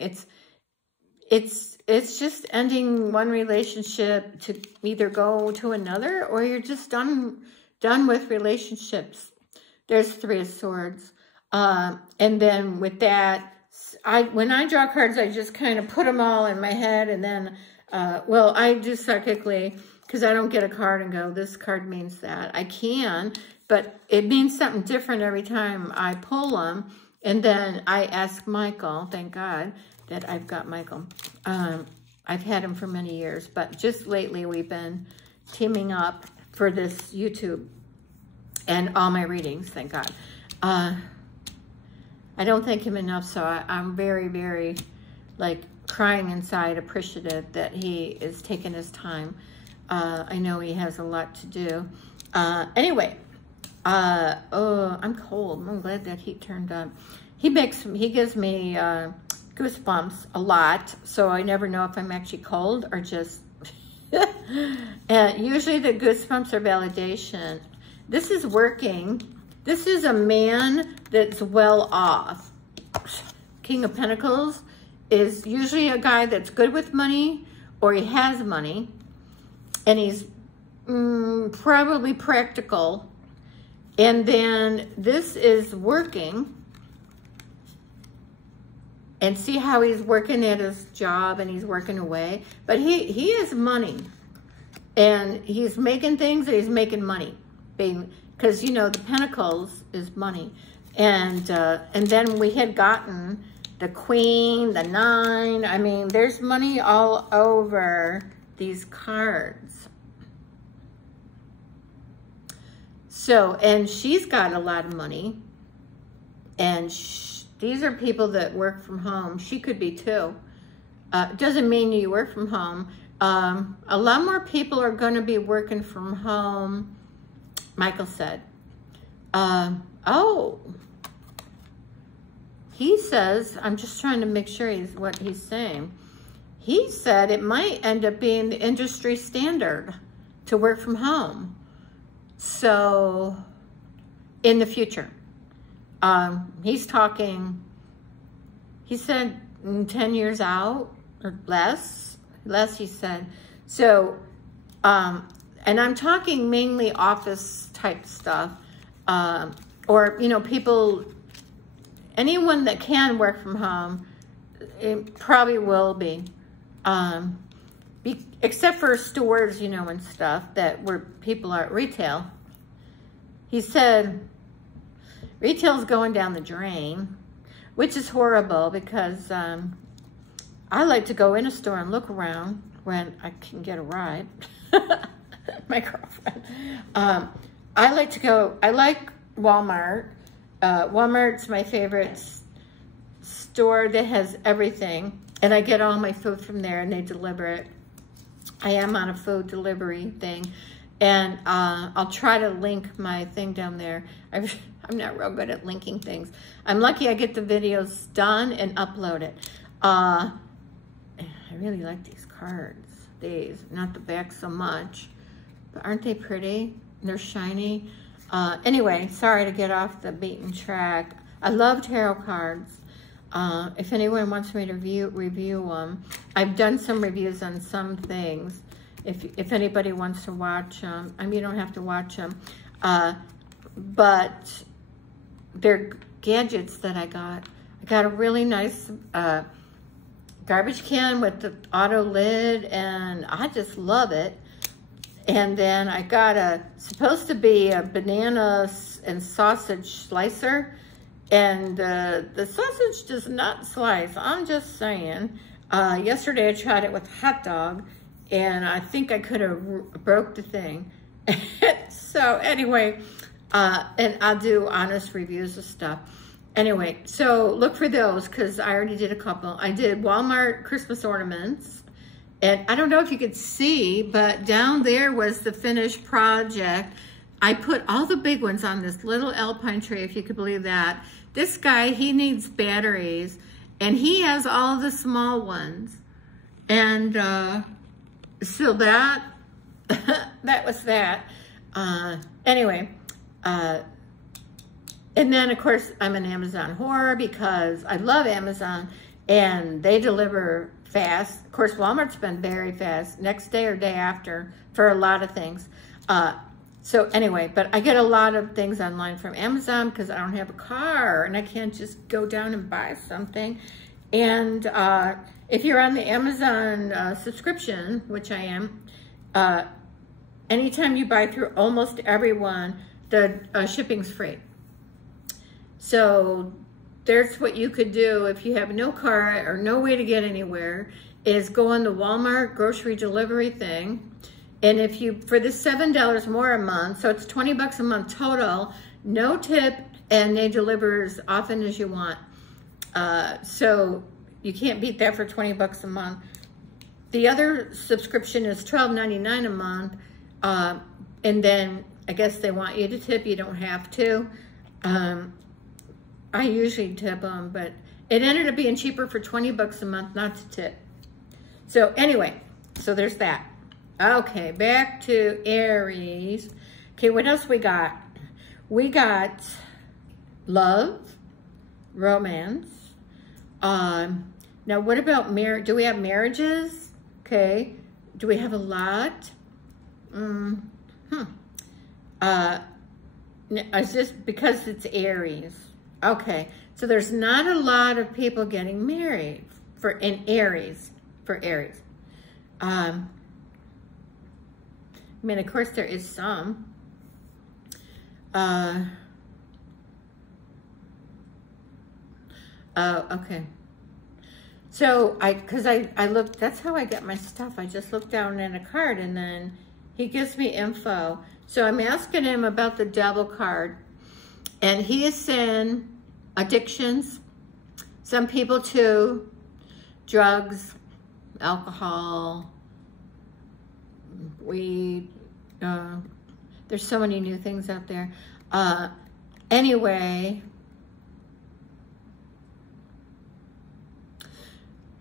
it's just ending one relationship to either go to another, or you're just done with relationships. There's 3 of Swords. And then with that, when I draw cards, I just kind of put them all in my head, and then, well, I do psychically, because I don't get a card and go, this card means that. I can, but it means something different every time I pull them. And then I ask Michael, thank God that I've got Michael. I've had him for many years, but just lately we've been teaming up for this YouTube and all my readings, thank God. I don't thank him enough, so I'm very, very, like, crying inside, appreciative that he is taking his time. I know he has a lot to do. Anyway, oh, I'm cold. I'm glad that heat turned on. He gives me goosebumps a lot, so I never know if I'm actually cold or just... And usually the goosebumps are validation. This is working. This is a man that's well off. King of Pentacles is usually a guy that's good with money, or he has money, and he's probably practical. And then this is working. And see how he's working at his job and he's working away. But he has money. And he's making things and he's making money. Because, you know, the Pentacles is money. And then we had gotten the Queen, the 9. I mean, there's money all over these cards. So, and she's got a lot of money. And these are people that work from home. She could be too. Doesn't mean you work from home. A lot more people are going to be working from home, Michael said. Oh. He says, I'm just trying to make sure what he's saying. He said it might end up being the industry standard to work from home. So, in the future. He's talking, he said 10 years out or less he said. So, and I'm talking mainly office type stuff, or, you know, people, anyone that can work from home, it probably will be, except for stores, you know, and stuff where people are at retail. He said, retail's going down the drain, which is horrible because I like to go in a store and look around when I can get a ride. My girlfriend. I like Walmart. Walmart's my favorite store that has everything. And I get all my food from there and they deliver it. I am on a food delivery thing. And I'll try to link my thing down there. I'm not real good at linking things. I'm lucky I get the videos done and upload it. I really like these cards. These, not the back so much. But aren't they pretty? They're shiny. Anyway, sorry to get off the beaten track. I love tarot cards. If anyone wants me to review them, I've done some reviews on some things. If anybody wants to watch them, I mean, you don't have to watch them. But they're gadgets that I got. I got a really nice garbage can with the auto lid, and I just love it. And then I got supposed to be a banana and sausage slicer, and the sausage does not slice. I'm just saying. Yesterday I tried it with hot dog, and I think I could have broke the thing. So anyway, and I'll do honest reviews of stuff. Anyway, so look for those because I already did a couple. I did Walmart Christmas ornaments. And I don't know if you could see, but down there was the finished project. I put all the big ones on this little alpine tree, if you could believe that. This guy, he needs batteries, and he has all the small ones. And so that, that was that. Anyway, and then, of course, I'm an Amazon whore because I love Amazon, and they deliver fast. Of course, Walmart's been very fast, next day or day after for a lot of things. So anyway, but I get a lot of things online from Amazon because I don't have a car and I can't just go down and buy something. And if you're on the Amazon subscription, which I am, anytime you buy through almost everyone, the shipping's free. So there's what you could do if you have no car or no way to get anywhere, is go on the Walmart grocery delivery thing. And if you, for the $7 more a month, so it's 20 bucks a month total, no tip, and they deliver as often as you want. So you can't beat that for 20 bucks a month. The other subscription is $12.99 a month. And then I guess they want you to tip, you don't have to. I usually tip them, but it ended up being cheaper for 20 bucks a month not to tip. So anyway, so there's that. Okay, back to Aries. Okay, what else we got? We got love, romance. Now what about marriage? Do we have marriages? Okay. Do we have a lot? It's just because it's Aries. Okay, so there's not a lot of people getting married for Aries. I mean, of course, there is some. Okay. So because I looked, that's how I get my stuff. I just look down in a card and then he gives me info. So I'm asking him about the Devil card. And he is saying addictions. Some people too. Drugs, alcohol, weed. There's so many new things out there. Anyway,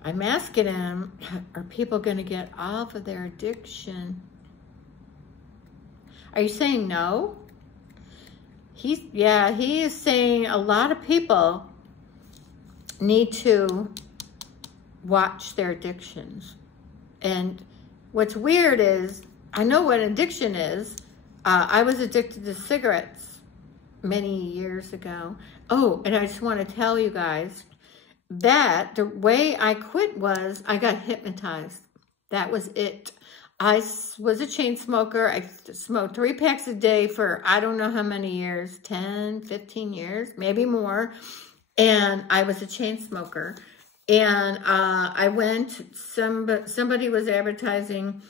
I'm asking him, are people going to get off of their addiction? Are you saying no? He is saying a lot of people need to watch their addictions. And what's weird is, I know what addiction is. I was addicted to cigarettes many years ago. Oh, and I just want to tell you guys that the way I quit was I got hypnotized. That was it. I was a chain smoker. I smoked 3 packs a day for I don't know how many years, 10, 15 years, maybe more. And I was a chain smoker. And I went, somebody was advertising,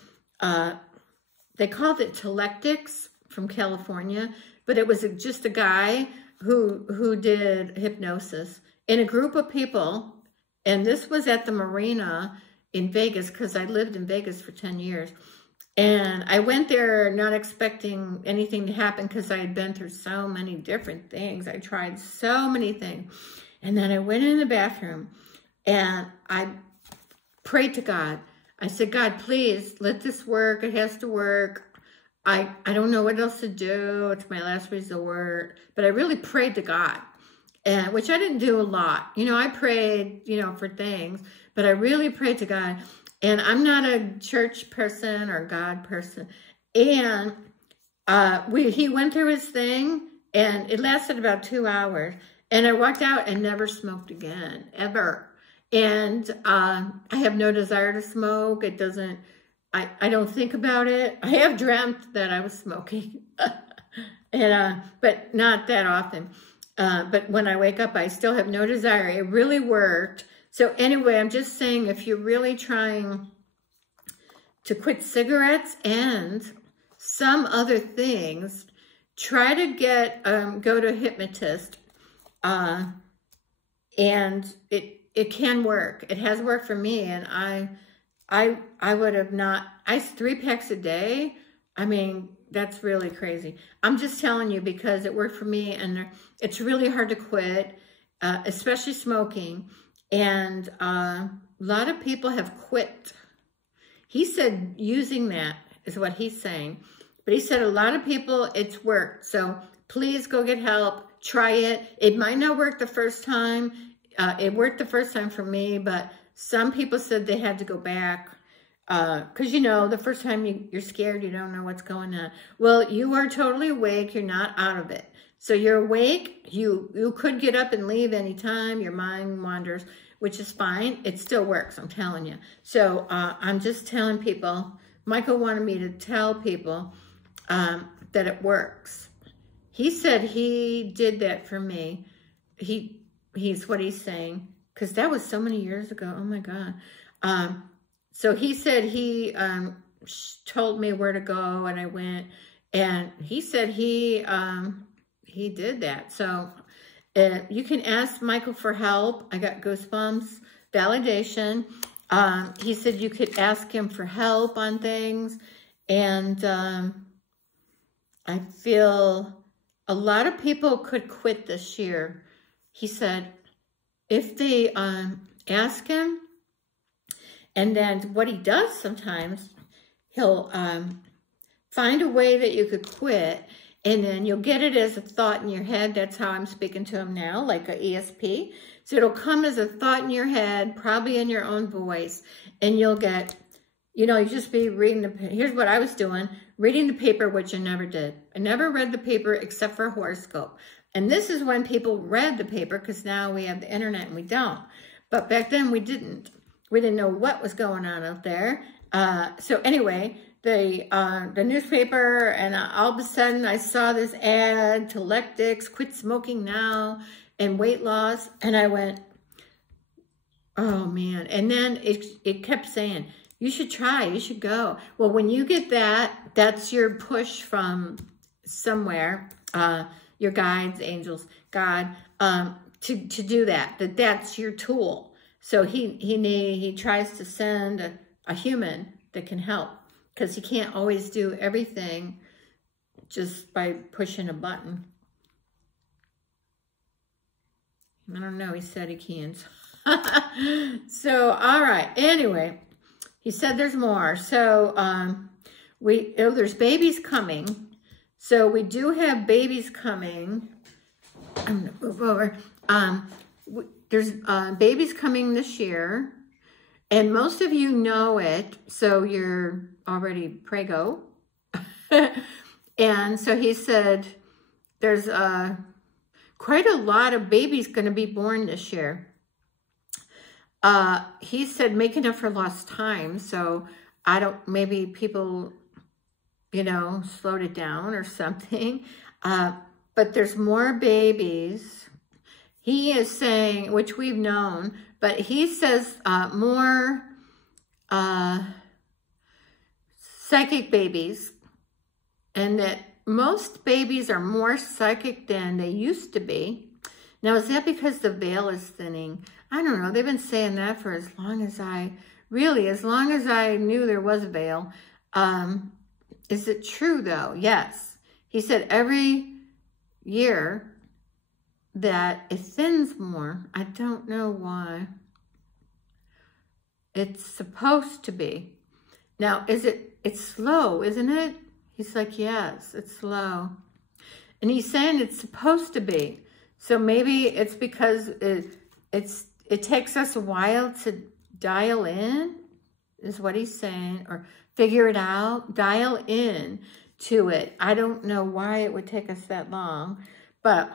they called it Telectics from California, but it was just a guy who did hypnosis in a group of people. And this was at the marina in Vegas, because I lived in Vegas for 10 years. And I went there not expecting anything to happen because I had been through so many different things. I tried so many things. And then I went in the bathroom and I prayed to God. I said, God, please let this work. It has to work. I don't know what else to do. It's my last resort. But I really prayed to God, and which I didn't do a lot. You know, I prayed, you know, for things, but I really prayed to God. And I'm not a church person or God person. And he went through his thing, and it lasted about 2 hours. And I walked out and never smoked again, ever. And I have no desire to smoke. It doesn't, I don't think about it. I have dreamt that I was smoking, and but not that often. But when I wake up, I still have no desire. It really worked. So anyway, I'm just saying, if you're really trying to quit cigarettes and some other things, try to get, go to a hypnotist. And it can work. It has worked for me. And I would have not, 3 packs a day. I mean, that's really crazy. I'm just telling you because it worked for me, and it's really hard to quit, especially smoking. And a lot of people have quit. He said using that is what he's saying. But he said a lot of people, it's worked. So please go get help. Try it. It might not work the first time. It worked the first time for me, but Some people said they had to go back because, you know, the first time you're scared, you don't know what's going on. Well, you are totally awake. You're not out of it. So you're awake. You could get up and leave anytime. Your mind wanders, which is fine. It still works, I'm telling you. So I'm just telling people, Michael wanted me to tell people that it works. He said he did that for me. He's what he's saying, because that was so many years ago. Oh my God. So he said he told me where to go, and I went, and he said he did that. So you can ask Michael for help. I got goosebumps. Validation. He said you could ask him for help on things, and I feel a lot of people could quit this year. He said if they ask him, and then what he does sometimes, he'll find a way that you could quit, and then you'll get it as a thought in your head. That's how I'm speaking to him now, like a ESP. So it'll come as a thought in your head, probably in your own voice, and you'll get, you know, you just be reading here's what I was doing, reading the paper, which I never did. I never read the paper except for horoscope. And this is when people read the paper, because now we have the internet and we don't. But back then we didn't. We didn't know what was going on out there. So anyway, the newspaper, and all of a sudden I saw this ad, Telectics, quit smoking now, and weight loss. And I went, oh man. And then it kept saying, you should try, you should go. Well, when you get that, that's your push from somewhere, your guides, angels, God, to do that. That's your tool. So he tries to send a human that can help, because he can't always do everything just by pushing a button. I don't know. He said he can't. So, all right. Anyway, he said there's more. So, there's babies coming. So we do have babies coming. I'm going to move over. There's babies coming this year. And most of you know it. So you're already prego. And so he said there's quite a lot of babies going to be born this year. He said making up for lost time. So I don't, maybe people, you know, slowed it down or something. But there's more babies. He is saying, which we've known, but he says more psychic babies, and that most babies are more psychic than they used to be. Now, is that because the veil is thinning? I don't know. They've been saying that for as long as as long as I knew there was a veil. Is it true, though? Yes. He said every year that it thins more. I don't know why. It's supposed to be. Now, it's slow, isn't it? He's like, yes, it's slow. And he's saying it's supposed to be. So maybe it's because it takes us a while to dial in, is what he's saying, or figure it out, dial in to it. I don't know why it would take us that long, but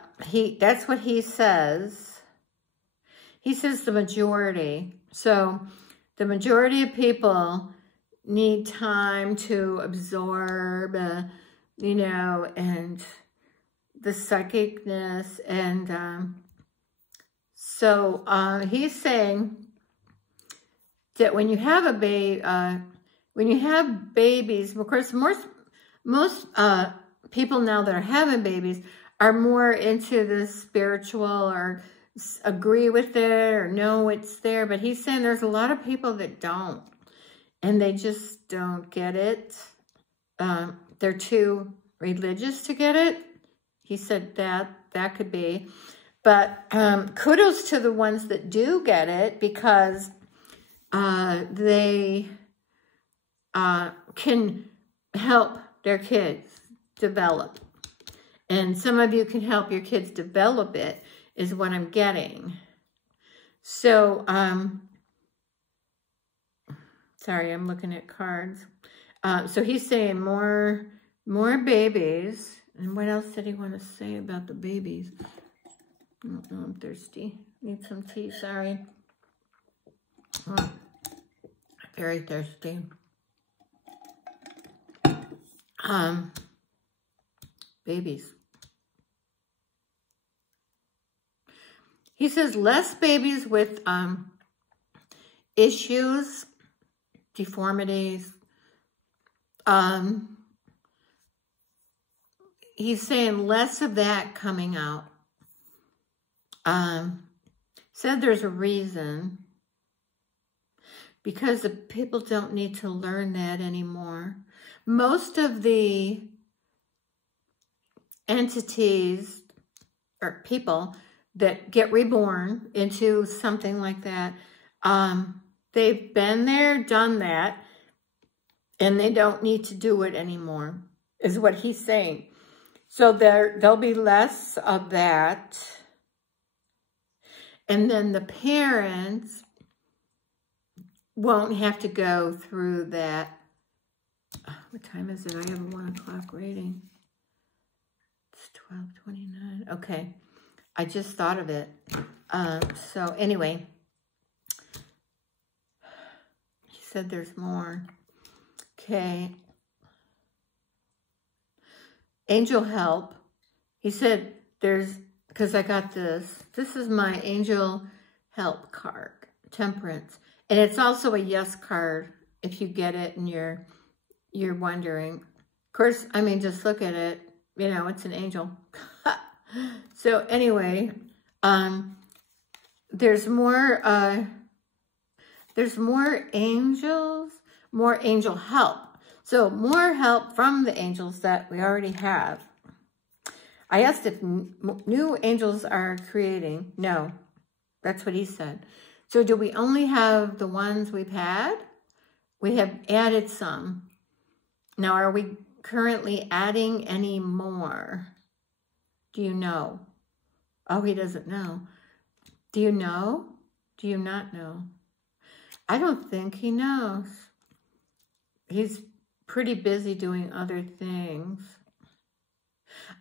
that's what he says. He says the majority. So the majority of people need time to absorb, you know, and the psychicness. And so he's saying that when you have a baby, when you have babies, of course, most people now that are having babies are more into the spiritual, or agree with it, or know it's there. But he's saying there's a lot of people that don't, and they just don't get it. They're too religious to get it. He said that could be. But kudos to the ones that do get it, because they can help their kids develop. And some of you can help your kids develop it, is what I'm getting. So Sorry, I'm looking at cards. So he's saying more babies. And what else did he want to say about the babies? Oh, I'm thirsty. Need some tea, sorry. Oh, very thirsty. Babies. He says less babies with issues, deformities. He's saying less of that coming out. Said there's a reason. Because the people don't need to learn that anymore. Most of the entities or people that get reborn into something like that, they've been there, done that, and they don't need to do it anymore, is what he's saying. So there'll be less of that. And then the parents won't have to go through that. What time is it? I have a 1 o'clock reading. It's 12:29. Okay. I just thought of it. So anyway, he said there's more. Okay. Angel help. He said there's, because I got this. This is my angel help card, Temperance. And it's also a yes card if you get it and you're wondering. Of course, I mean, just look at it. You know, it's an angel. So anyway, there's more angels, more angel help. So more help from the angels that we already have. I asked if new angels are creating. No, that's what he said. So do we only have the ones we've had? We have added some. Now, are we currently adding any more? Do you know? Oh, he doesn't know. Do you know? Do you not know? I don't think he knows. He's pretty busy doing other things.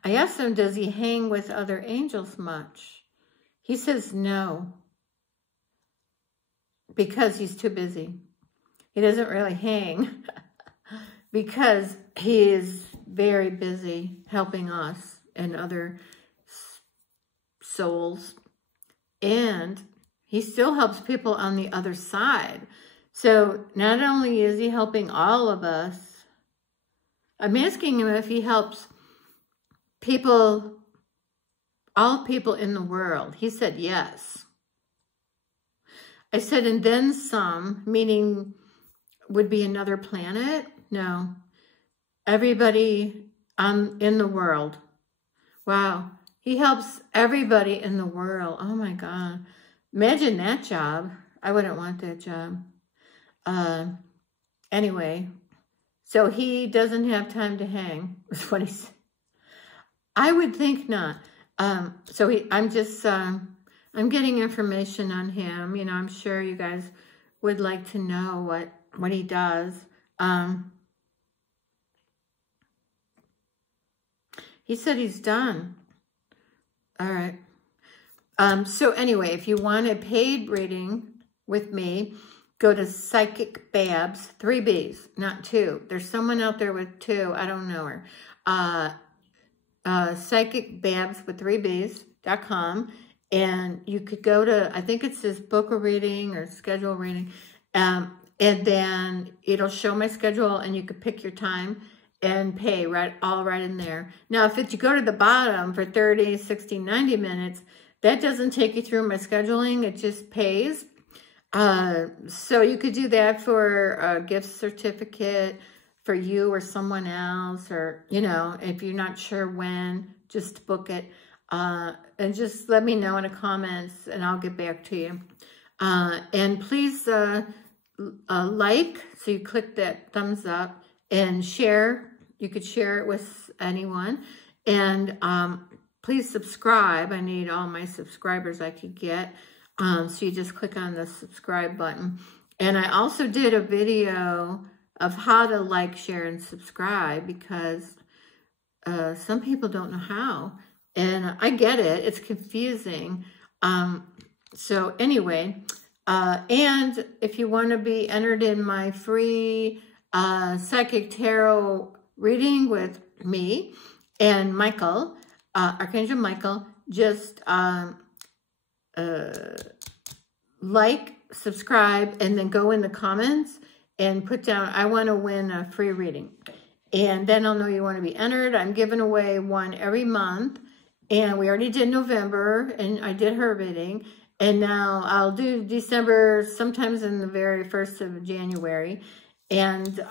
I asked him, does he hang with other angels much? He says no. Because he's too busy. He doesn't really hang because he is very busy helping us and other souls. And he still helps people on the other side. So not only is he helping all of us, I'm asking him if he helps people, all people in the world. He said yes. I said, and then some, meaning would be another planet? No. Everybody in the world. Wow. He helps everybody in the world. Oh my God. Imagine that job. I wouldn't want that job. Anyway, so he doesn't have time to hang, is what he said. I would think not. I'm getting information on him. You know, I'm sure you guys would like to know what he does. He said he's done. All right. So anyway, if you want a paid reading with me, go to Psychic Babbs, 3 B's, not 2. There's someone out there with 2. I don't know her. Psychic Babbs with 3 B's.com. And you could go to, I think it says book a reading or schedule a reading. And then it'll show my schedule and you could pick your time and pay all right in there. Now, if you go to the bottom for 30, 60, 90 minutes, that doesn't take you through my scheduling. It just pays. So you could do that for a gift certificate for you or someone else, or, you know, if you're not sure when, just book it. And just let me know in the comments and I'll get back to you. And please like, so you click that thumbs up, and share. You could share it with anyone. And please subscribe. I need all my subscribers I could get. So you just click on the subscribe button. And I also did a video of how to like, share, and subscribe, because some people don't know how. And I get it. It's confusing. So anyway, and if you want to be entered in my free psychic tarot reading with me and Michael, Archangel Michael, just like, subscribe, and then go in the comments and put down, I want to win a free reading. And then I'll know you want to be entered. I'm giving away one every month. And we already did November, and I did her reading. And now I'll do December, sometimes in the very 1st of January. And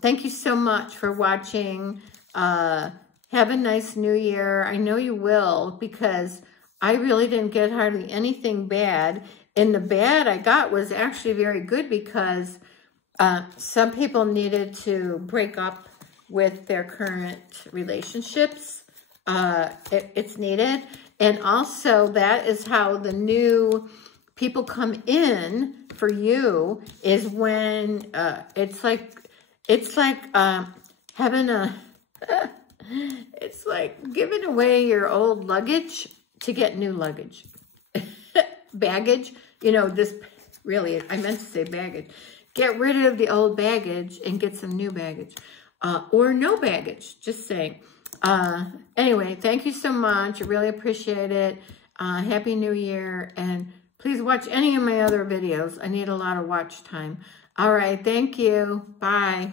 thank you so much for watching. Have a nice new year. I know you will, because I really didn't get hardly anything bad. And the bad I got was actually very good, because some people needed to break up with their current relationships. It's needed. And also, that is how the new people come in for you, is when it's like having a it's like giving away your old luggage to get new luggage. Baggage, you know, this really, I meant to say baggage. Get rid of the old baggage and get some new baggage, or no baggage, just saying. Anyway, thank you so much. I really appreciate it. Happy New Year. And please watch any of my other videos. I need a lot of watch time. All right. Thank you. Bye.